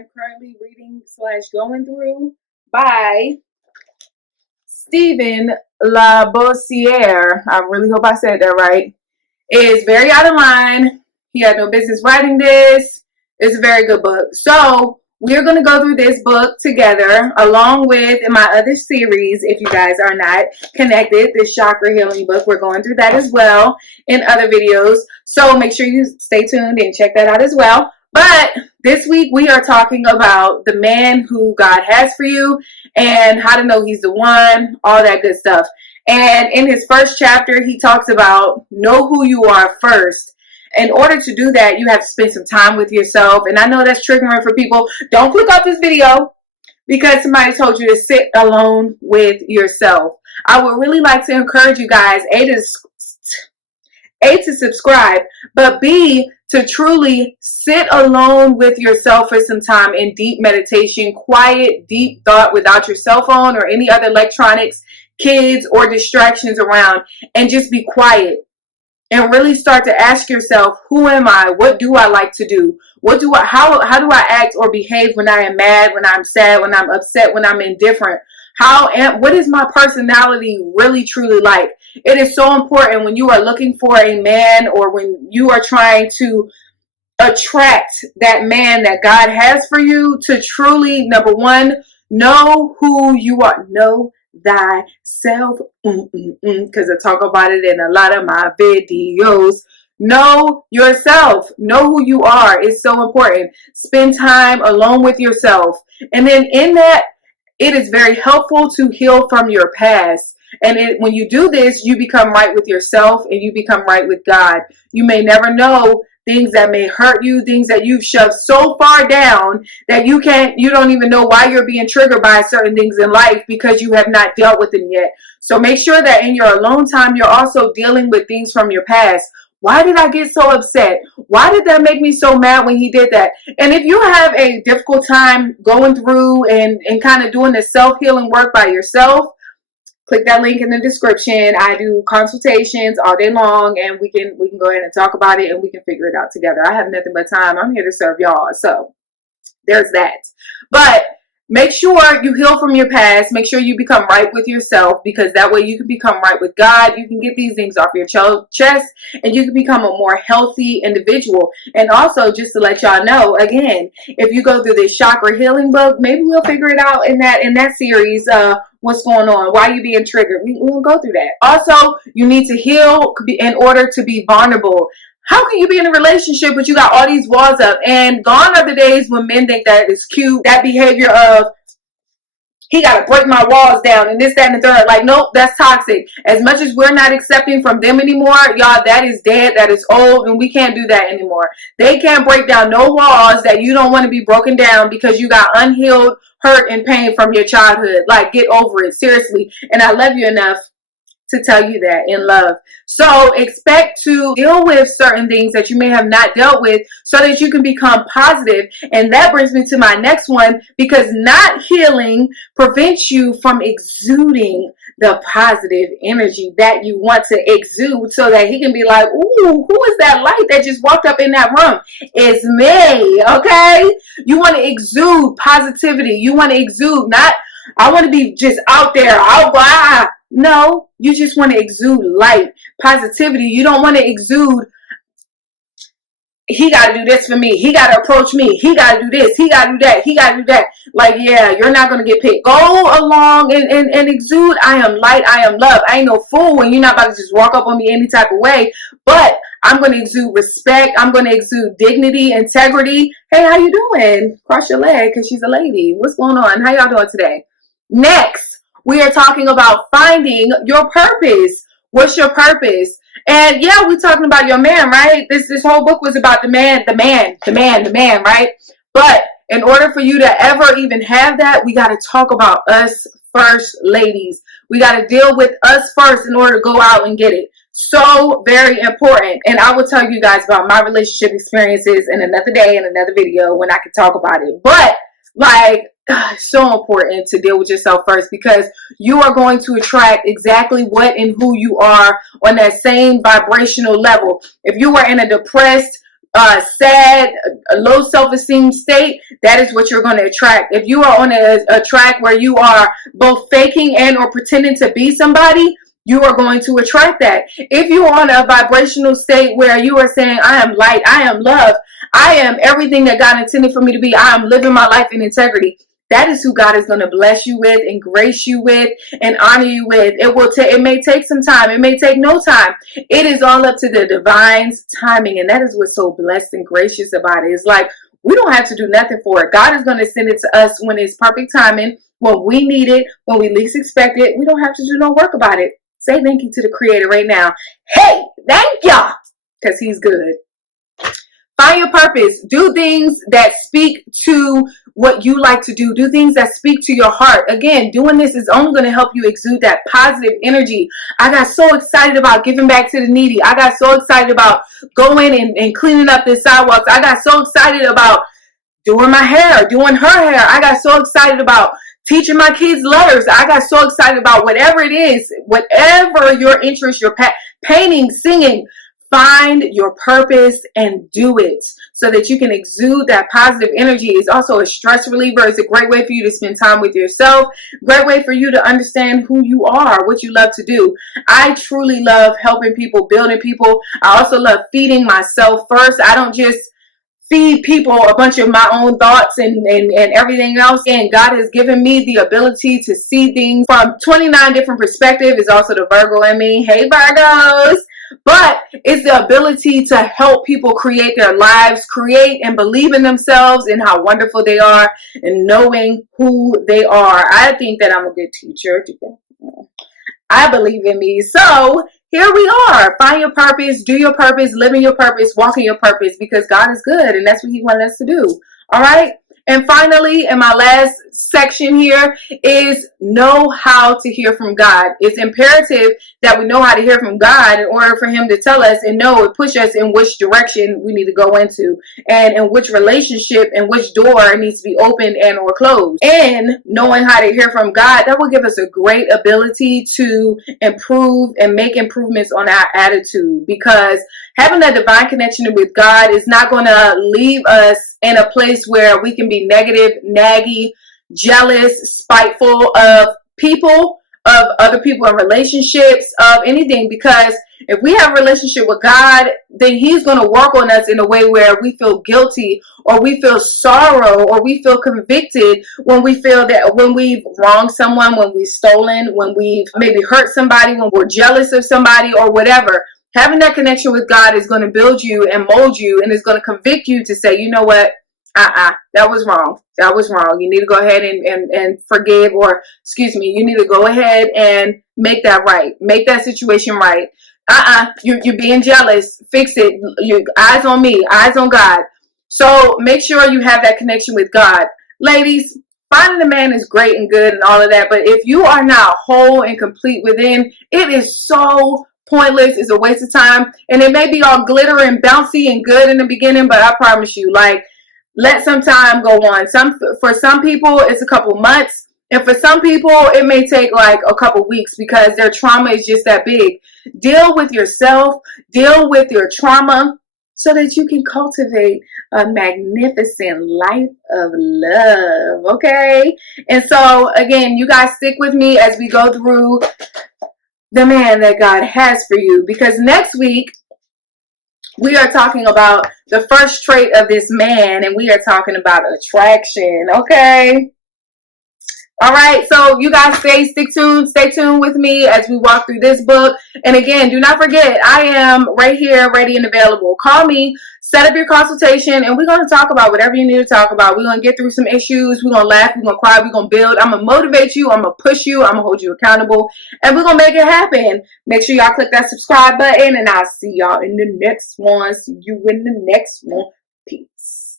am currently reading / going through by Stephen Labosiere. I really hope I said that right. It is very out of line. He had no business writing this. It's a very good book. So we're going to go through this book together along with my other series. If you guys are not connected, this chakra healing book, we're going through that as well in other videos. So make sure you stay tuned and check that out as well. But this week we are talking about the man who God has for you and how to know he's the one, all that good stuff. And in his first chapter, he talks about know who you are first. In order to do that, you have to spend some time with yourself. And I know that's triggering for people. Don't click off this video because somebody told you to sit alone with yourself. I would really like to encourage you guys, A, to subscribe, but B, to truly sit alone with yourself for some time in deep meditation, quiet, deep thought without your cell phone or any other electronics, kids, or distractions around, and just be quiet. And really start to ask yourself, who am I? What do I like to do? How do I act or behave when I am mad, when I'm sad, when I'm upset, when I'm indifferent? What is my personality really truly like? It is so important when you are looking for a man or when you are trying to attract that man that God has for you to truly, number one, know who you are. Know thyself, because I talk about it in a lot of my videos. Know yourself. Know who you are. It's so important. Spend time alone with yourself. And then in that, it is very helpful to heal from your past. And when you do this, you become right with yourself and you become right with God. You may never know things that may hurt you, things that you've shoved so far down that you don't even know why you're being triggered by certain things in life because you have not dealt with them yet. So make sure that in your alone time, you're also dealing with things from your past. Why did I get so upset? Why did that make me so mad when he did that? And if you have a difficult time going through and kind of doing the self-healing work by yourself, click that link in the description. I do consultations all day long, and we can go ahead and talk about it, and we can figure it out together. I have nothing but time. I'm here to serve y'all. So there's that. But make sure you heal from your past. Make sure you become right with yourself, because that way you can become right with God. You can get these things off your chest, and you can become a more healthy individual. And also, just to let y'all know, again, if you go through this chakra healing book, maybe we'll figure it out in that series. What's going on? Why are you being triggered? We'll go through that. Also, you need to heal in order to be vulnerable. How can you be in a relationship but you got all these walls up? And gone are the days when men think that is cute. That behavior of, he got to break my walls down and this, that, and the third. Like, nope, that's toxic. As much as we're not accepting from them anymore, y'all, that is dead, that is old, and we can't do that anymore. They can't break down no walls that you don't want to be broken down because you got unhealed hurt and pain from your childhood. Like, get over it, seriously. And I love you enough to tell you that in love. So expect to deal with certain things that you may have not dealt with so that you can become positive. And that brings me to my next one, because not healing prevents you from exuding the positive energy that you want to exude, so that he can be like, ooh, who is that light that just walked up in that room? It's me, okay? You want to exude positivity. You want to exude, not, I want to be just out there, No, you just want to exude light, positivity. You don't want to exude, he got to do this for me. He got to approach me. He got to do this. He got to do that. He got to do that. Like, yeah, you're not going to get picked. Go along and exude, I am light, I am love. I ain't no fool when you're not about to just walk up on me any type of way. But I'm going to exude respect. I'm going to exude dignity, integrity. Hey, how you doing? Cross your leg because she's a lady. What's going on? How y'all doing today? Next, we are talking about finding your purpose. What's your purpose? And yeah, we're talking about your man, right? This whole book was about the man, right? But in order for you to ever even have that, we got to talk about us first, ladies. We got to deal with us first in order to go out and get it. So very important. And I will tell you guys about my relationship experiences in another day, in another video, when I can talk about it. But like, so important to deal with yourself first, because you are going to attract exactly what and who you are on that same vibrational level. If you are in a depressed, sad, low self-esteem state, that is what you're going to attract. If you are on a track where you are both faking and or pretending to be somebody, you are going to attract that. If you are on a vibrational state where you are saying, I am light, I am love, I am everything that God intended for me to be, I am living my life in integrity, that is who God is going to bless you with and grace you with and honor you with. It may take some time. It may take no time. It is all up to the divine's timing. And that is what's so blessed and gracious about it. It's like, we don't have to do nothing for it. God is going to send it to us when it's perfect timing, when we need it, when we least expect it. We don't have to do no work about it. Say thank you to the Creator right now. Hey, thank y'all, because He's good. Find your purpose. Do things that speak to what you like to do. Do things that speak to your heart. Again, doing this is only going to help you exude that positive energy. I got so excited about giving back to the needy. I got so excited about going and cleaning up the sidewalks. I got so excited about doing my hair, doing her hair. I got so excited about teaching my kids letters. I got so excited about whatever it is, whatever your interest, your painting, singing. Find your purpose and do it so that you can exude that positive energy. It's also a stress reliever. It's a great way for you to spend time with yourself. Great way for you to understand who you are, what you love to do. I truly love helping people, building people. I also love feeding myself first. I don't just feed people a bunch of my own thoughts and everything else. And God has given me the ability to see things from 29 different perspectives. It's also the Virgo in me. Hey, Virgos. But it's the ability to help people create their lives, create and believe in themselves and how wonderful they are and knowing who they are. I think that I'm a good teacher. I believe in me. So here we are. Find your purpose, do your purpose, live in your purpose, walk in your purpose, because God is good and that's what He wanted us to do. All right. And finally, in my last section here is know how to hear from God. It's imperative that we know how to hear from God in order for Him to tell us and know and push us in which direction we need to go into and in which relationship and which door needs to be opened and or closed. And knowing how to hear from God, that will give us a great ability to improve and make improvements on our attitude, because having that divine connection with God is not going to leave us in a place where we can be negative, naggy, jealous, spiteful of people, of other people in relationships, of anything. Because if we have a relationship with God, then He's going to work on us in a way where we feel guilty or we feel sorrow or we feel convicted when we feel that when we've wronged someone, when we've stolen, when we've maybe hurt somebody, when we're jealous of somebody or whatever. Having that connection with God is going to build you and mold you, and is going to convict you to say, you know what? That was wrong. That was wrong. You need to go ahead and forgive, or excuse me, you need to go ahead and make that right. Make that situation right. You're being jealous. Fix it. You eyes on me, eyes on God. So make sure you have that connection with God. Ladies, finding a man is great and good and all of that, but if you are not whole and complete within, it is so pointless. It's a waste of time, and it may be all glitter and bouncy and good in the beginning, but I promise you, like, let some time go on. For some people it's a couple months, and for some people it may take like a couple weeks because their trauma is just that big. Deal with yourself, deal with your trauma, so that you can cultivate a magnificent life of love. Okay. And so again, you guys stick with me as we go through the man that God has for you, because next week we are talking about the first trait of this man, and we are talking about attraction. Okay. All right, so you guys stay tuned with me as we walk through this book. And again, do not forget, I am right here, ready and available. Call me, set up your consultation, and we're going to talk about whatever you need to talk about. We're going to get through some issues. We're going to laugh, we're going to cry, we're going to build. I'm going to motivate you, I'm going to push you, I'm going to hold you accountable, and we're going to make it happen. Make sure y'all click that subscribe button, and I'll see y'all in the next one. See you in the next one. Peace.